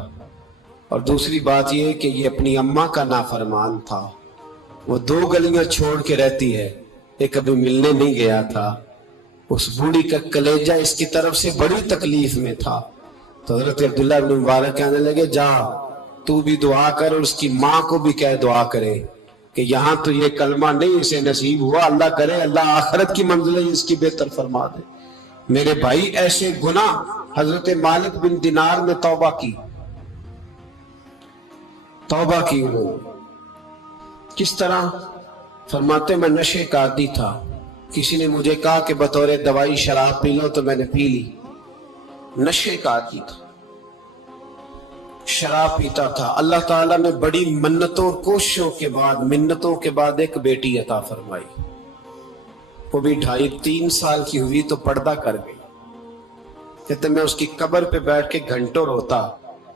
اور دوسری بات یہ کہ یہ اپنی اماں کا نافرمان تھا. وہ 2 گلیاں چھوڑ کے رہتی ہے، یہ کبھی ملنے نہیں گیا تھا. اس بوڑھی کا کلیجہ اس کی طرف سے بڑی تکلیف میں تھا. تو حضرت عبداللہ بن مبارک کہنے لگے جا تو بھی دعا کر اور اس کی ماں کو بھی کہہ دعا کرے کہ یہاں تو یہ کلمہ نہیں اسے نصیب ہوا، اللہ کرے اللہ آخرت کی منزلیں اس کی بہتر فرما دے. میرے بھائی ایسے گناہ حضرت مالک بن دینار نے توبہ کی انہوں نے. کس طرح؟ فرماتے میں نشے کا عادی تھا، کسی نے مجھے کہا کہ بطور دوائی شراب پی لو تو میں نے پی لی. نشے کا عادی تھا، شراب پیتا تھا. اللہ تعالیٰ نے بڑی منتوں اور کوششوں کے بعد، منتوں کے بعد ایک بیٹی عطا فرمائی. وہ بھی 2.5-3 سال کی ہوئی تو پردہ کر گئی. کہتے میں اس کی قبر پہ بیٹھ کے گھنٹوں روتا.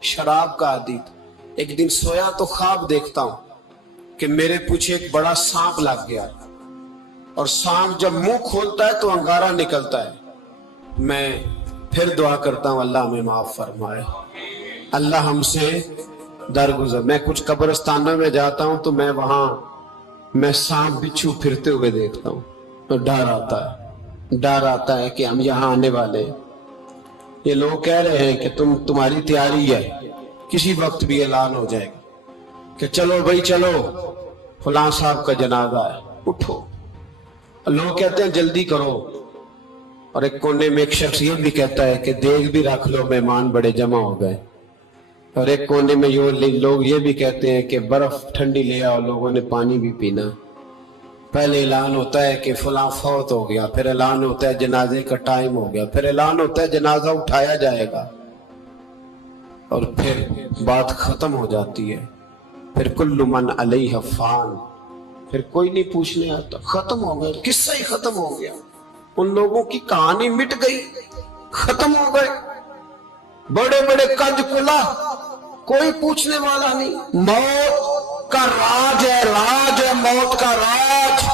شراب کا عادی تھا. ایک دن سویا تو خواب دیکھتا ہوں کہ میرے پیچھے ایک بڑا سانپ لگ گیا، اور سانپ جب منہ کھولتا ہے تو انگارہ نکلتا ہے. میں پھر دعا کرتا ہوں اللہ ہمیں معاف فرمائے، اللہ ہم سے درگزر. میں کچھ قبرستانوں میں جاتا ہوں تو میں سانپ بچھو پھرتے ہوئے دیکھتا ہوں تو ڈر آتا ہے کہ ہم یہاں آنے والے. یہ لوگ کہہ رہے ہیں کہ تمہاری تیاری ہے، کسی وقت بھی اعلان ہو جائے گا کہ چلو بھائی چلو فلاں صاحب کا جنازہ ہے، اٹھو. لوگ کہتے ہیں جلدی کرو، اور ایک کونے میں ایک شخص یہ بھی کہتا ہے کہ دیگ بھی رکھ لو مہمان بڑے جمع ہو گئے. اور ایک کونے میں لوگ یہ بھی کہتے ہیں کہ برف ٹھنڈی لے آؤ، لوگوں نے پانی بھی پینا. پہلے اعلان ہوتا ہے کہ فلاں فوت ہو گیا، پھر اعلان ہوتا ہے جنازے کا ٹائم ہو گیا، پھر اعلان ہوتا ہے جنازہ اٹھایا جائے گا، اور پھر بات ختم ہو جاتی ہے. پھر کل من علیہ فان، پھر کوئی نہیں پوچھنے آتا. ختم ہو گیا، قصہ ہی ختم ہو گیا. ان لوگوں کی کہانی مٹ گئی، ختم ہو گئے. بڑے بڑے کنج کلا، کوئی پوچھنے والا نہیں. موت کا راج ہے، راج ہے موت کا راج.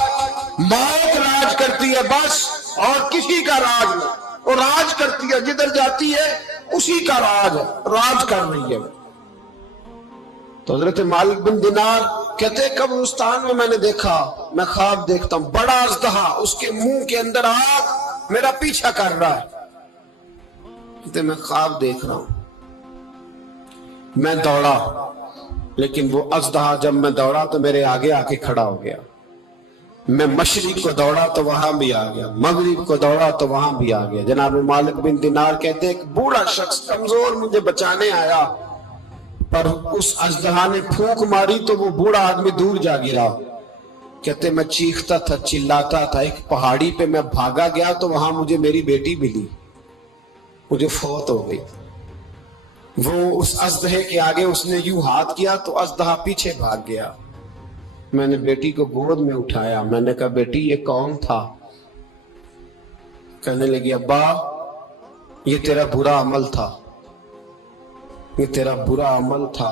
موت راج کرتی ہے بس، اور کسی کا راج نہیں. وہ راج کرتی ہے، جدھر جاتی ہے اسی کا راج ہے، راج کر رہی ہے. تو حضرت مالک بن دینار کہتے قبرستان میں نے دیکھا، میں خواب دیکھتا ہوں بڑا اژدہا، اس کے منہ کے اندر آگ میرا پیچھا کر رہا ہے. کہتے میں خواب دیکھ رہا ہوں. میں دوڑا، لیکن وہ اژدہا جب میں دوڑا تو میرے آگے آ کے کھڑا ہو گیا. میں مشرق کو دوڑا تو وہاں بھی آ گیا، مغرب کو دوڑا تو وہاں بھی آ گیا. جناب مالک بن دینار کہتے ایک بوڑھا شخص کمزور مجھے بچانے آیا، پر اس اژدہا نے پھونک ماری تو وہ بوڑھا آدمی دور جا گرا. کہتے میں چیختا تھا، چلاتا تھا. ایک پہاڑی پہ میں بھاگا گیا تو وہاں مجھے میری بیٹی ملی، مجھے فوت ہو گئی. وہ اس اژدہے کے آگے اس نے یوں ہاتھ کیا تو اژدہا پیچھے بھاگ گیا. میں نے بیٹی کو گود میں اٹھایا، میں نے کہا بیٹی یہ کون تھا؟ کہنے لگی ابا یہ تیرا برا عمل تھا، یہ تیرا برا عمل تھا،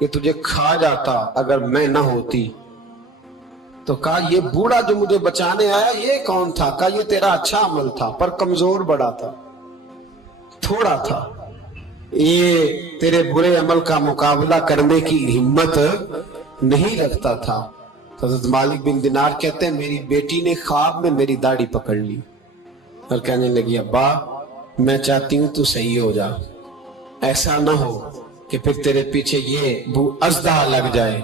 یہ تجھے کھا جاتا اگر میں نہ ہوتی. تو کہا یہ بوڑھا جو مجھے بچانے آیا یہ کون تھا؟ کہا یہ تیرا اچھا عمل تھا پر کمزور بڑا تھا، تھوڑا تھا، یہ تیرے برے عمل کا مقابلہ کرنے کی ہمت نہیں رکھتا تھا۔ حضرت مالک بن دینار کہتے ہیں میری بیٹی نے خواب میں میری داڑھی پکڑ لی اور کہنے لگی ابا میں چاہتی ہوں تو صحیح ہو جا، ایسا نہ ہو کہ پھر تیرے پیچھے یہ بو ازدہ لگ جائے۔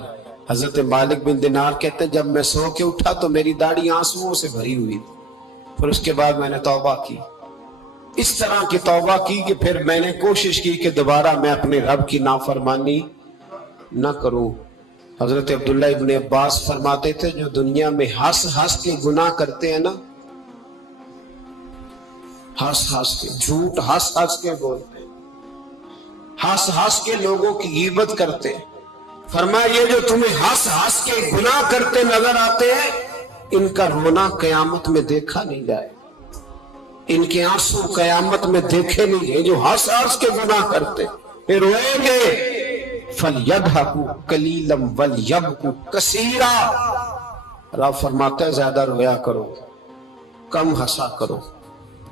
حضرت مالک بن دینار کہتے ہیں جب میں سو کے اٹھا تو میری داڑھی آنسوؤں سے بھری ہوئی، پھر اس کے بعد میں نے توبہ کی، اس طرح کی توبہ کی کہ پھر میں نے کوشش کی کہ دوبارہ میں اپنے رب کی نافرمانی نہ کروں۔ حضرت عبداللہ ابن عباس فرماتے تھے جو دنیا میں ہنس ہنس کے گناہ کرتے ہیں نا، ہنس ہنس کے جھوٹ ہنس ہنس کے بولتے ہیں، ہنس ہنس کے لوگوں کی غیبت کرتے ہیں، فرمایا یہ جو تمہیں ہنس ہنس کے گناہ کرتے نظر آتے ہیں ان کا رونا قیامت میں دیکھا نہیں جائے، ان کے آنسو قیامت میں دیکھے نہیں جائے۔ جو ہنس ہنس کے گناہ کرتے پھر روئیں گے فَلْيَضْحَكُوا قَلِيلًا وَلْيَبْكُوا كَثِيرًا، رب فرماتا ہے زیادہ رویا کرو کم ہنسا کرو۔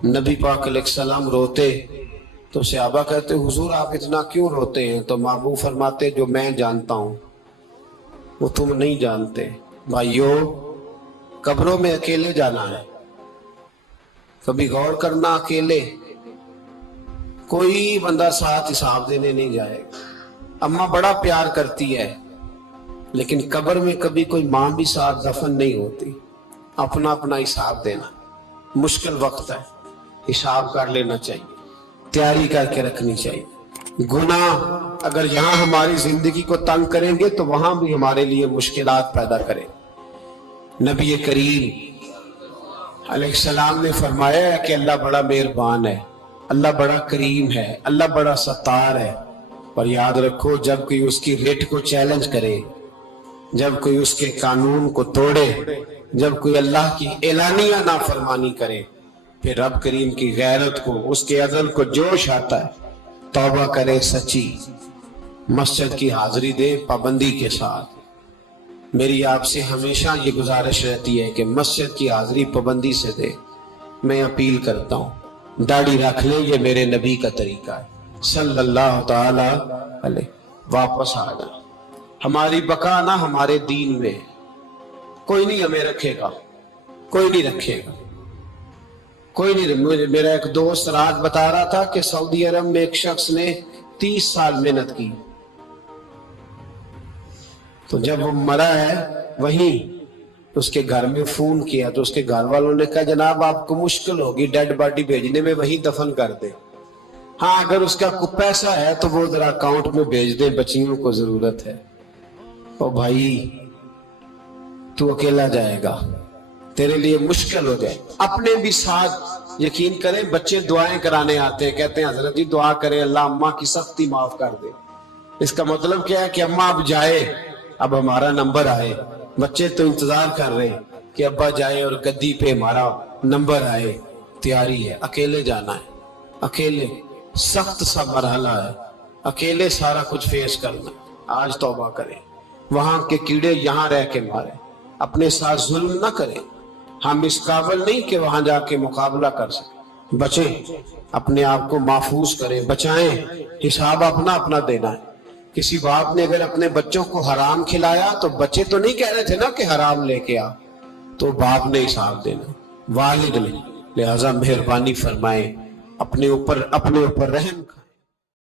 نبی پاک علیہ السلام روتے تو صحابہ کہتے حضور آپ اتنا کیوں روتے ہیں؟ تو محبوب فرماتے جو میں جانتا ہوں وہ تم نہیں جانتے۔ بھائیو قبروں میں اکیلے جانا ہے، کبھی غور کرنا، اکیلے کوئی بندہ ساتھ حساب دینے نہیں جائے گا۔ اماں بڑا پیار کرتی ہے لیکن قبر میں کبھی کوئی ماں بھی ساتھ دفن نہیں ہوتی، اپنا اپنا حساب دینا مشکل وقت ہے، حساب کر لینا چاہیے، تیاری کر کے رکھنی چاہیے۔ گناہ اگر یہاں ہماری زندگی کو تنگ کریں گے تو وہاں بھی ہمارے لیے مشکلات پیدا کریں۔ نبی کریم علیہ السلام نے فرمایا ہے کہ اللہ بڑا مہربان ہے، اللہ بڑا کریم ہے، اللہ بڑا ستار ہے، اور یاد رکھو جب کوئی اس کی ریٹ کو چیلنج کرے، جب کوئی اس کے قانون کو توڑے، جب کوئی اللہ کی اعلانیہ نافرمانی کرے، پھر رب کریم کی غیرت کو، اس کے عدل کو جوش آتا ہے، توبہ کرے سچی، مسجد کی حاضری دے پابندی کے ساتھ۔ میری آپ سے ہمیشہ یہ گزارش رہتی ہے کہ مسجد کی حاضری پابندی سے دے۔ میں اپیل کرتا ہوں داڑھی رکھ لے، یہ میرے نبی کا طریقہ ہے صلی اللہ تعالی علیہ۔ واپس آ جائیں، ہماری بقا نہ ہمارے دین میں، کوئی نہیں ہمیں رکھے گا، کوئی نہیں رکھے گا، کوئی نہیں۔ میرا ایک دوست رات بتا رہا تھا کہ سعودی عرب میں ایک شخص نے 30 سال محنت کی، تو جب وہ مرا ہے وہیں اس کے گھر میں فون کیا تو اس کے گھر والوں نے کہا جناب آپ کو مشکل ہوگی ڈیڈ باڈی بھیجنے میں، وہیں دفن کر دے، ہاں اگر اس کا کوئی پیسہ ہے تو وہ ذرا اکاؤنٹ میں بھیج دے، بچیوں کو ضرورت ہے۔ او بھائی تو اکیلا جائے گا، تیرے لیے مشکل ہو جائے۔ اپنے بھی ساتھ یقین کریں، بچے دعائیں کرانے آتے ہیں، کہتے ہیں حضرت جی دعا کریں اللہ اماں کی سختی معاف کر دے۔ اس کا مطلب کیا ہے کہ اماں اب جائے، اب ہمارا نمبر آئے۔ بچے تو انتظار کر رہے ہیں کہ ابا جائے اور گدی پہ ہمارا نمبر آئے، تیاری ہے۔ اکیلے جانا ہے، اکیلے، سخت سا مرحلہ ہے، اکیلے سارا کچھ فیس کرنا۔ آج توبہ کریں، وہاں کے کیڑے یہاں رہ کے مارے، اپنے ساتھ ظلم نہ کریں۔ ہم اس قابل نہیں کہ وہاں جا کے مقابلہ کر سکیں، بچیں، اپنے آپ کو محفوظ کریں، بچائیں، حساب اپنا اپنا دینا ہے۔ کسی باپ نے اگر اپنے بچوں کو حرام کھلایا تو بچے تو نہیں کہہ رہے تھے نا کہ حرام لے کے آ، تو باپ نے حساب دینا، والد نے۔ لہذا مہربانی فرمائیں، اپنے اوپر رحم